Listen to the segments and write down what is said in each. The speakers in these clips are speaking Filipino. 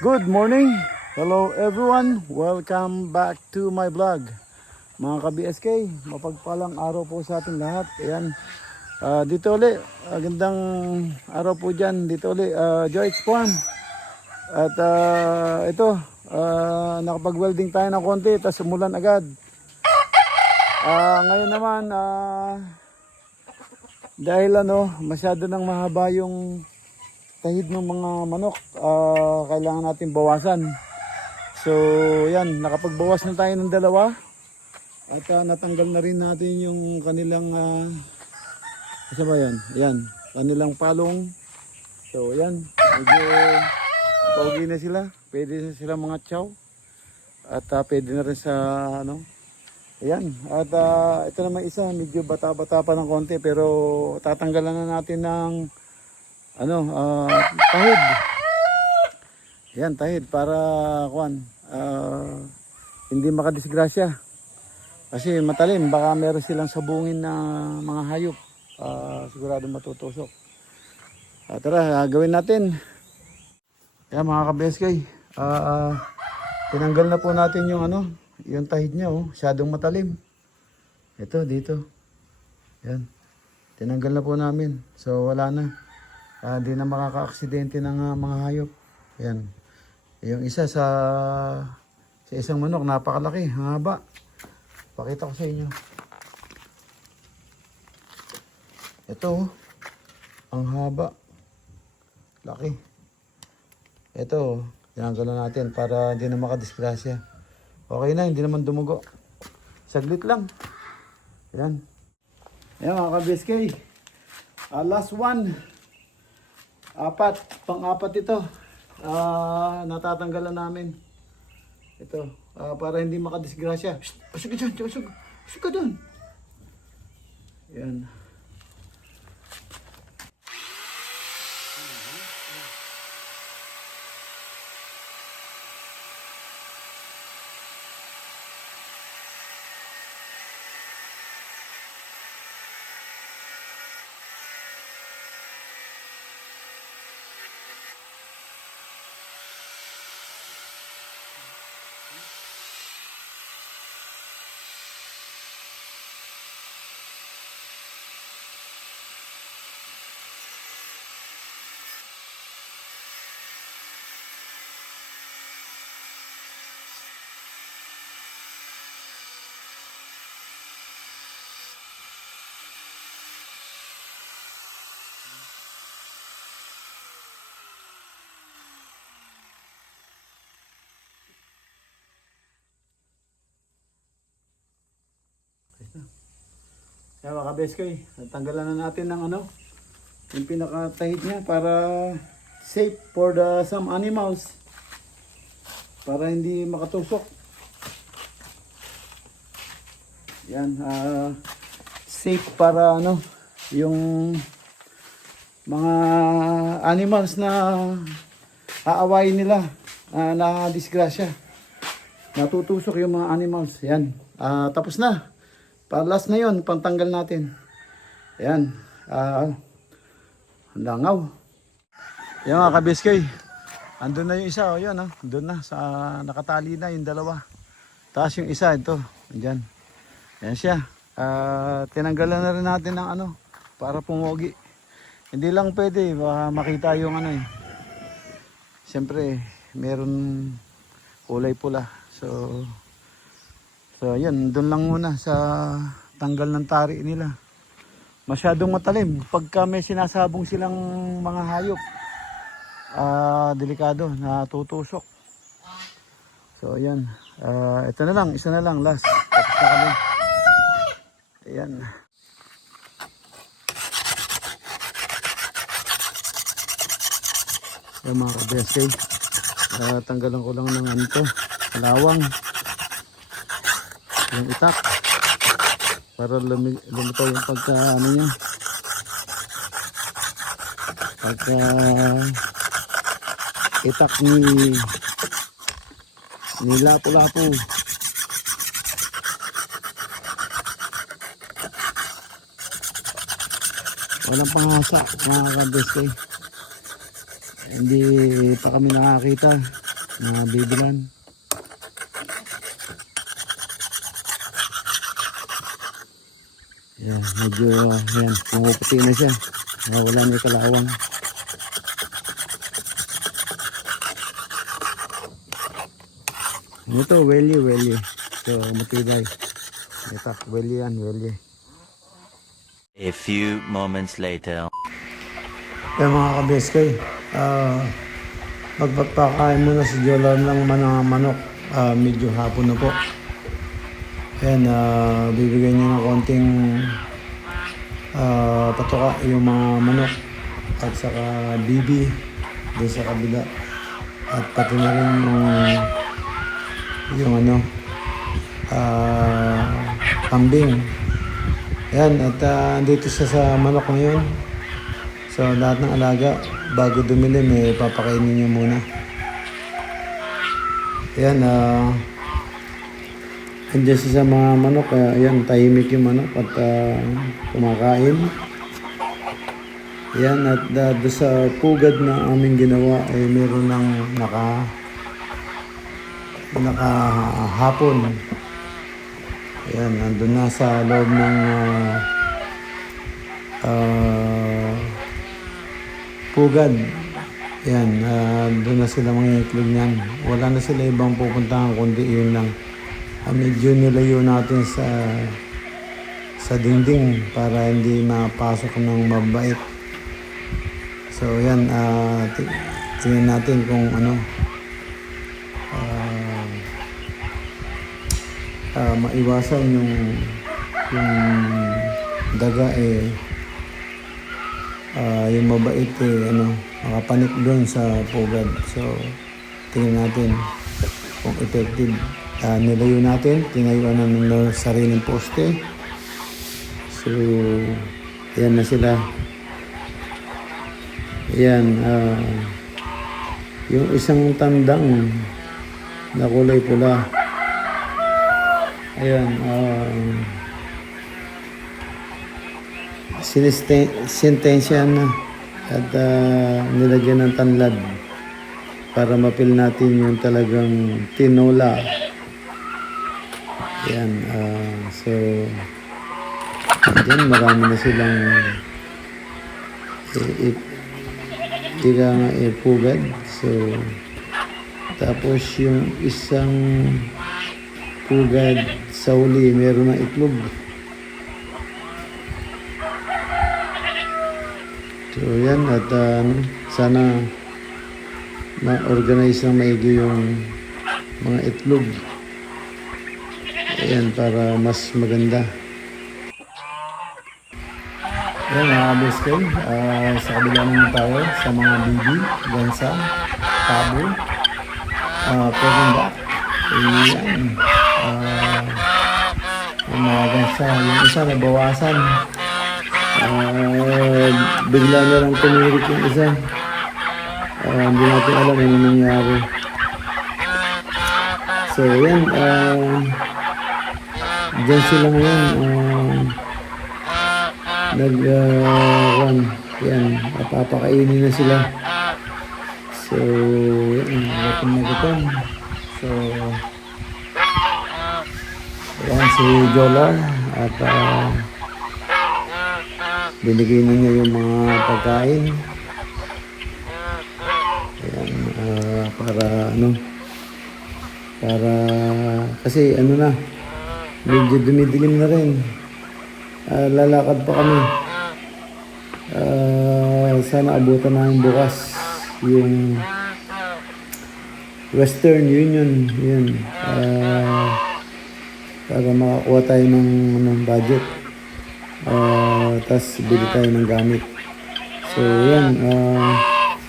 Good morning! Hello everyone! Welcome back to my vlog. Mga ka-BSK, mapagpalang araw po sa ating lahat. Ayan, dito uli, gandang araw po dyan. Dito uli, Joyce Juan. At ito, nakapag-welding tayo ng konti, tapos umulan agad. Ngayon naman, dahil masyado nang mahaba yung tahid ng mga manok, kailangan natin bawasan. So yan, nakapagbawas na tayo ng dalawa at natanggal na rin natin yung kanilang isa ba yan? Yan, kanilang palong. So yan, medyo pogi na sila, pwede na sila mga chow at pwede na rin sa ayan. At ito naman isa, medyo bata-bata pa ng konti, pero tatanggalan na natin ng tahid. Yan, tahid para hindi makadisgrasya. Kasi matalim, baka meron silang sabungin na mga hayop. Sigurado matutusok. Tara, gawin natin. Yan mga ka-BSK, tinanggal na po natin yung yung tahid niya, masyadong matalim. Ito, dito. Yan. Tinanggal na po namin. So wala na. Hindi na makaka-aksidente ng mga hayop. Ayan. Yung isa sa isang manok, napakalaki, ang haba. Pakita ko sa inyo. Ito, ang haba. Laki. Ito, tinanggal na natin para hindi na makadisgrasya. Okay na, hindi naman dumugo. Saglit lang. Ayan. Ayan mga ka-BSK. Last one. Pang-apat ito. Natatanggalan namin. Ito, para hindi makadisgrasya. Pasok ka dyan, pasok ka dyan. Yan. Kaya mga ka-BSK, tanggalan na natin ng yung pinakatahid niya para safe for some animals. Para hindi makatusok. Yan, safe para yung mga animals na aawayin nila na disgrasya. Natutusok yung mga animals. Yan. Tapos na. Last na yun. Pantanggal natin. Ayan. Langaw. Yan mga kabiskay. Andun na yung isa. O yun. Andun na. Nakatali na yung dalawa. Tapos yung isa. Ito. Andyan. Yan siya. Tinanggalan na rin natin ng para pumogi. Hindi lang pwede. Baka makita yung Siyempre, meron kulay pula. So yan, doon lang muna sa tanggal ng tari nila. Masyadong matalim. Pagka may sinasabong silang mga hayop, delikado, natutusok. So yan, ito na lang, isa na lang, last. Tapos na kami. Ayan. Yung mga kabesay, tanggalan ko lang ng lawang, yung itak, para lumitaw yung pagka niya, pagka itak ni lapu-lapu. Walang pangasa mga kabesay. Hindi pa kami nakakita na bibilan. Yan, medyo yan, pumuputi na siya. Wala na yung kalawang. Ito, welly. So, matibay. Ito, welly yan, welly. A few moments later. Kaya mga kabeskay, magpapakain muna si Jolan ng manok. Medyo hapon na po. Ayan, bibigyan niya ng konting patuka yung mga manok at saka bibi doon sa kabila. At pati na rin yung kambing. Ayan, at dito siya sa manok ngayon. So lahat ng alaga, bago dumilim, papakainin niyo muna. Ayan, andyan siya sa mga manok. Ayan, tahimik yung manok at kumakain. Ayan, at doon sa pugad na aming ginawa, meron ng nakahapon. Ayan, andun na sa loob ng pugad. Ayan, doon na sila mga itlog niyan. Wala na sila ibang pupuntahan kundi yun lang. Medyo nilayo natin sa dingding para hindi mapasok ng mabait. So ayan, tingnan natin kung maiwasan yung daga yung mabait makapanik doon sa pugad. So tingnan natin kung effective. Nilayo natin, tinayuan na ng sariling poste. So ayan na sila. Ayan, yung isang tandang na kulay pula. Ayan, sintensya na at nilagyan ng tanlad para mapil natin yung talagang tinola. Ayan, so dyan marami na silang pugad. So tapos yung isang pugad sa uli meron ng itlog. So yan, at sana ma-organize ng maigi yung mga itlog. Ayan, para mas maganda. Ayan mga beskay, sa kabila naman tayo sa mga bibi, gansa, tabo, paganda. Ayan, yung mga gansa, yung isa nabawasan. Bigla na lang tumirik yung isa. Hindi natin alam ano nangyari. So yan, dyan sila ngayon, yan, papakainin na sila. So, yan, gutom na gutom. So, yan si Jolar at binigay na niya yung mga pagkain. Ayan, para kasi na, medyo dumidilim na rin. Lalakad pa kami. Sana abutan namin bukas yung Western Union, yun. Para makakuha tayo ng budget. Tapos bili tayo ng gamit. So yan,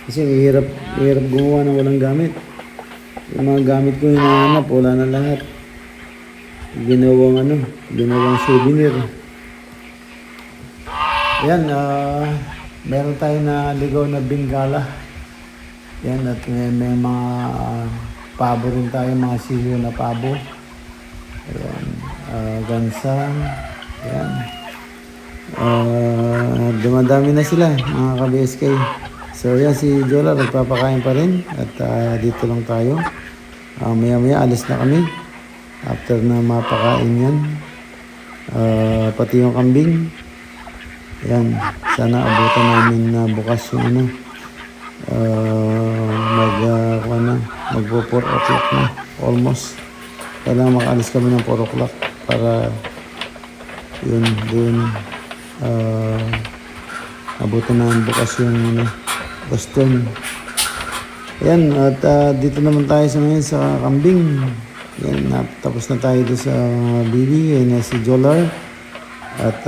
kasi hirap gumawa ng walang gamit. Yung mga gamit ko hinahanap, wala na lahat. Ginawang souvenir. Yan, meron tayo na ligaw na bingala. Yan, at may mga pabo rin tayo, mga siyo na pabo. Ayan, gansang. Ayan. Dumadami na sila, mga ka-BSK. So yan, si Jola nagpapakain pa rin. At dito lang tayo. Maya-maya alis na kami. After na mapakain yan. Pati yung kambing. Yan, sana abutan namin na bukas yung magpo 4 o'clock na, almost. Kailangan makaalis kami ng 4 o'clock para yun, abutan namin bukas yung Western. Ayan, at dito naman tayo sa ngayon sa kambing. Yan, tapos na tayo doon sa Bibi, yan na si Jolar. At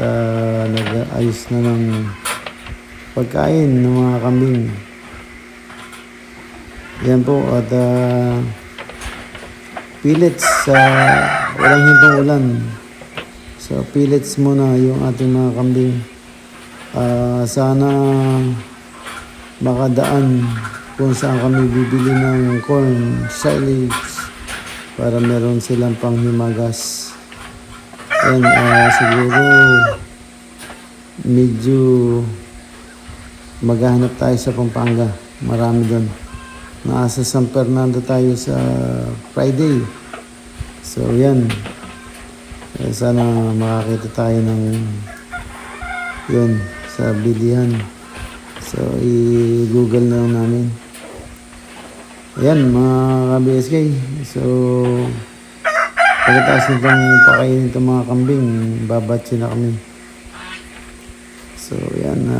nag-ayos na ng pagkain ng mga kambing. Yan po, at pellets sa walang hintong ulan. So pellets muna yung ating mga kambing. Sana makadaan kung saan kami bibili ng corn silage para meron silang panghimagas. And siguro medyo maghahanap tayo sa Pampanga. Marami doon. Nasa San Fernando tayo sa Friday. So yan. Sana makakita tayo ng yun sa bilihan. So i-google na lang namin. Ayan mga ka-BSK. So pagkatapos nitong pakainin itong mga kambing, babatsi na kami. So yan,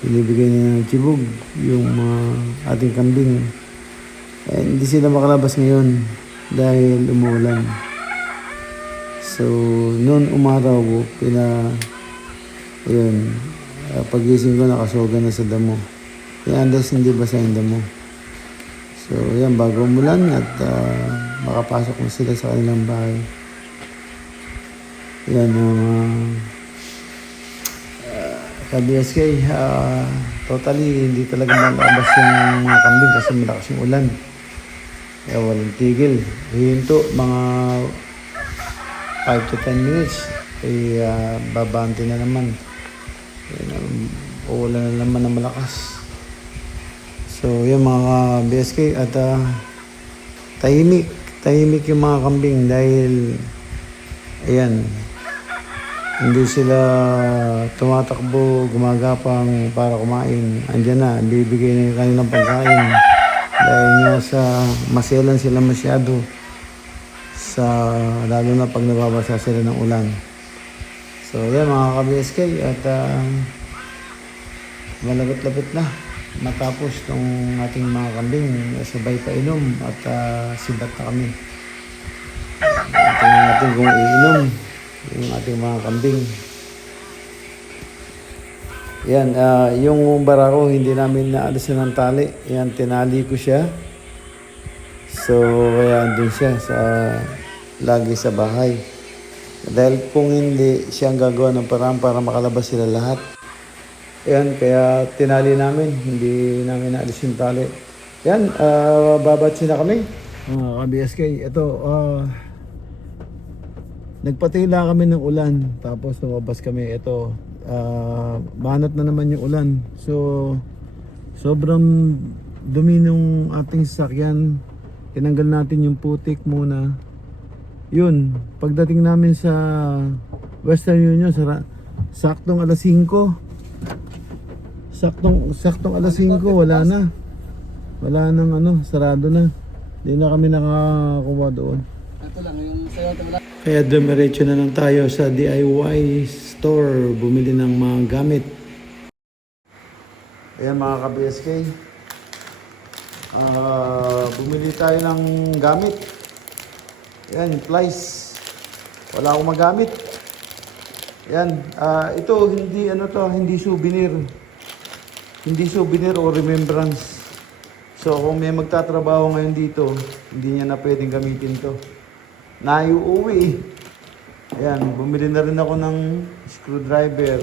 binibigay niya ng chibog yung mga ating kambing. Hindi sila makalabas ngayon dahil umuulan. So noon umaraw, pagising ko nakasoga na sa damo. Kaya andas hindi basa yung damo. So yan, bago umulan at makapasok na sila sa kanilang bahay. Yan ka-BSK, totally hindi talaga malabas yung mga kambing kasi malakas yung ulan. Kaya walang tigil. Hinto mga 5 to 10 minutes ay babante na naman. Uulan na naman na malakas. So yan mga BSK, at tahimik yung mga kambing dahil ayan, hindi sila tumatakbo, gumagapang para kumain. Andyan na, bibigay na yung kanilang pagkain dahil nga sa maselan sila masyado lalo na pag nababasa sila ng ulan. So yan mga ka-BSK, at malapit-lapit na matapos tong ating mga kambing. Sabay painom at sibat na kami. Tingnan natin kung iinom yung ating mga kambing. Yan, yung barako hindi namin naalisan ng tali. Yan, tinali ko siya. So kaya andun siya lagi sa bahay. Dahil kung hindi siya ang gagawa ng paraan para makalabas sila lahat. Ayan, kaya tinali namin, hindi namin naalis yung tali. Yan, babatsi na kami. Mga ka-BSK, ito, nagpatila kami ng ulan, tapos lumabas kami. Ito, banat na naman yung ulan. So, sobrang dumi ng ating sasakyan. Tinanggal natin yung putik muna. Yun, pagdating namin sa Western Union, saktong alas 5. Saktong alas 5, wala na. Wala nang sarado na. Hindi na kami nakakuha doon. Ito lang, yung sayo ito lang. Kaya dumiretso na lang tayo sa DIY store, bumili ng mga gamit. Ayan mga ka-BSK. Bumili tayo ng gamit. Ayan, plies. Wala akong magamit. Ayan, ito hindi souvenir. Hindi souvenir o remembrance. So kung may magtatrabaho ngayon dito, hindi niya na pwedeng gamitin to. Naiuwi. Ayan, bumili na rin ako ng screwdriver.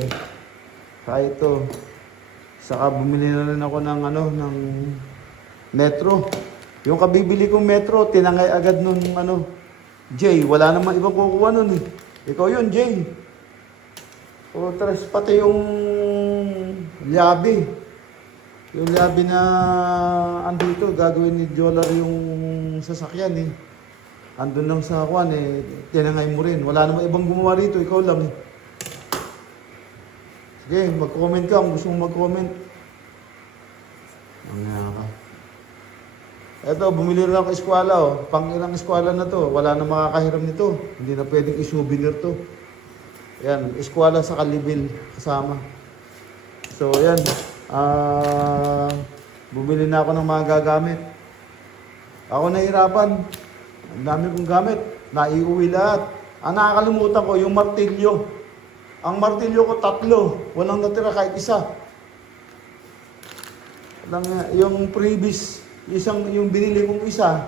Saka ito. Saka bumili na rin ako ng metro. Yung kabibili kong metro, tinangay agad nung Jay, wala namang ibang kukuha nun eh. Ikaw yun, Jay. O tres, pati yung labi. Yung labi na andito, gagawin ni Jolar yung sasakyan eh. Andun lang sa kwan eh, tinangay mo rin. Wala namang ibang gumawa rito, ikaw lang eh. Sige, mag-comment ka kung gusto mong mag-comment. Mamaya ka. Eto, bumili rin ako eskwala oh. Pang ilang eskwala na to. Wala na makakahiram nito. Hindi na pwedeng i-souvenir to. Yan, eskwala sa Kalibil kasama. So, yan. Bumili na ako ng mga gagamit. Ako nahirapan. Ang dami kong gamit. Naiuwi lahat. Ang nakakalimutan ko, yung martilyo. Ang martilyo ko 3. Walang natira kahit isa. Yung previous, yung binili kong isa.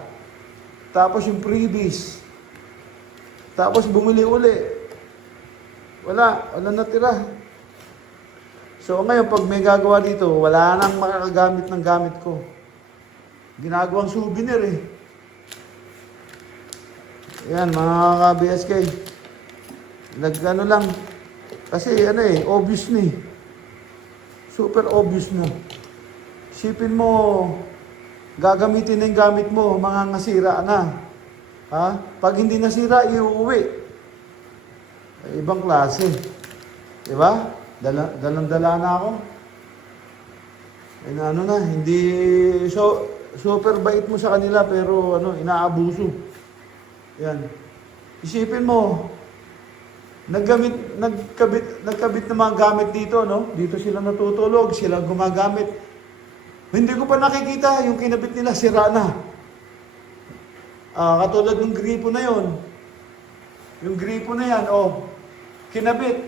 Tapos yung previous. Tapos bumili uli. Wala natira. So ngayon, pag may gagawa dito, wala nang makakagamit ng gamit ko. Ginagawang souvenir eh. Yan, mga ka-BSK. Nag-ano lang. Kasi obvious na eh. Super obvious na. Isipin mo, gagamitin na yung gamit mo, mga ngasira na. Ha? Pag hindi nasira, iuuwi. Ibang klase. Diba? Dalang-dala na ako. Hindi, super bait mo sa kanila, pero inaabuso. Yan. Isipin mo, nagkabit ng mga gamit dito, no? Dito sila natutulog, sila gumagamit. Hindi ko pa nakikita yung kinabit nila, sira na. Katulad ng gripo na yon. Yung gripo na yan, kinabit.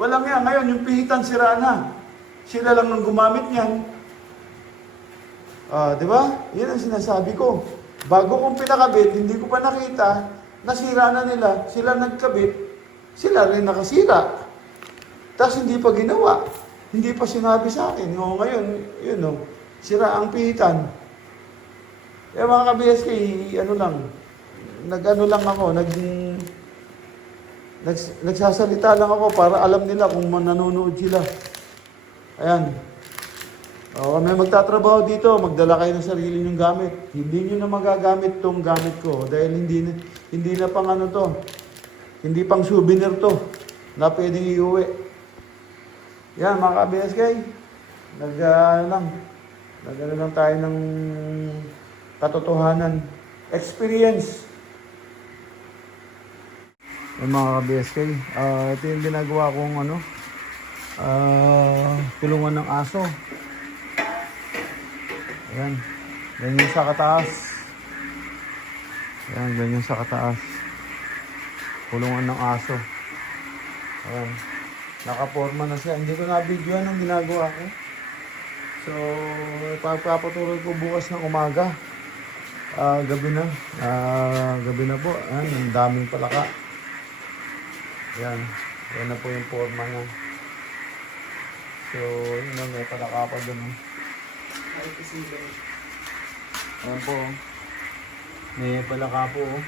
Walang yan. Ngayon, yung pihitan, sira na. Sila lang nang gumamit niyan. Di ba? Yan ang sinasabi ko. Bago kong pinakabit, hindi ko pa nakita, nasira na nila, sila nagkabit, sila rin nakasira. Tapos hindi pa ginawa. Hindi pa sinabi sa akin. Ngayon, sira ang pihitan. Kaya mga ka-BSK, nagsasalita lang ako para alam nila kung nanonood sila. Ayan. May magtatrabaho dito, magdala kayo ng sarili nyong gamit. Hindi nyo na magagamit tong gamit ko dahil hindi na pang to. Hindi pang souvenir to na pwedeng iuwi. Yan mga ka-BSK. Nagano lang tayo ng katotohanan. Experience. Yung mga ka-BSK. Ito yung ginagawa kong kulungan ng aso. Ayan. Ganyan sa kataas. Ayan, ganyan sa kataas. Kulungan ng aso. Ayan. Nakaporma na siya. Hindi ko na-videoan ang ginagawa ko. So, pagpapatuloy ko bukas ng umaga. Gabi na. Gabi na po. Ayan, ang daming palaka. Ayan. Ayan na po yung forma niya. So, yun o, may palaka pa dun. Oh. Ayan po. Oh. May palaka po. Oh.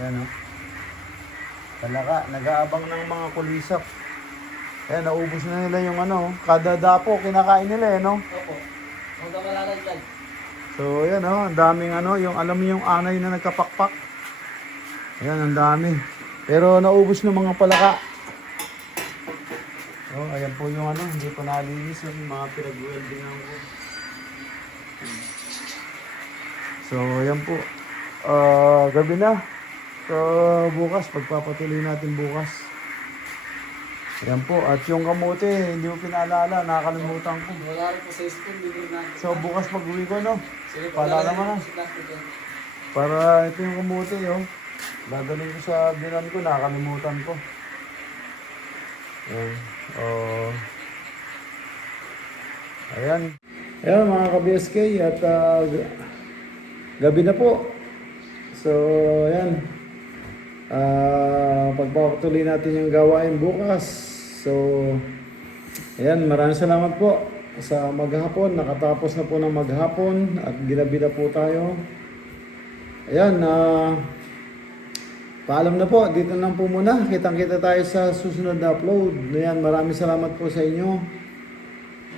Ayan o. Palaka. Nag-aabang ng mga kulisap. Ayan, naubos na nila yung ano. Kada dapo, kinakain nila no? Opo. Huwag ka malalagyan. So, ayan o. Ang daming ano. Yung, alam mo yung anay na nagkapakpak. Ayan, ang dami. Pero naubos ng mga palaka. Oh, ayan po yung ano, hindi pa nalinis yung mga pinag-weldingan ko. So, ayan po. Gabi na. So, bukas, pagpapatuloy natin bukas. Ayan po. At yung kamote, hindi mo pinaalala, nakakalimutan ko. Wala rin po sa spoon, libre natin. So, bukas pag-uwi ko, no? Sige, Paalala mo na. sa plastic yan. Para ito yung kamote, oh. Dadalhin ko sa binan ko, nakakalimutan ko. Ayan. Ayan. Ayan mga ka-BSK at gabi na po. So, ayan. Pagpapatuloy natin yung gawain bukas. So, ayan. Maraming salamat po sa maghapon. Nakatapos na po ng maghapon at ginabi na po tayo. Ayan. Paalam na po, dito lang po muna. Kitang-kita tayo sa susunod na upload. Ayan, maraming salamat po sa inyo.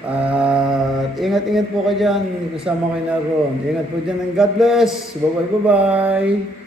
At ingat-ingat po kayo dyan. Kasama kayo naroon. Ingat po dyan and God bless. Bye-bye, bye-bye.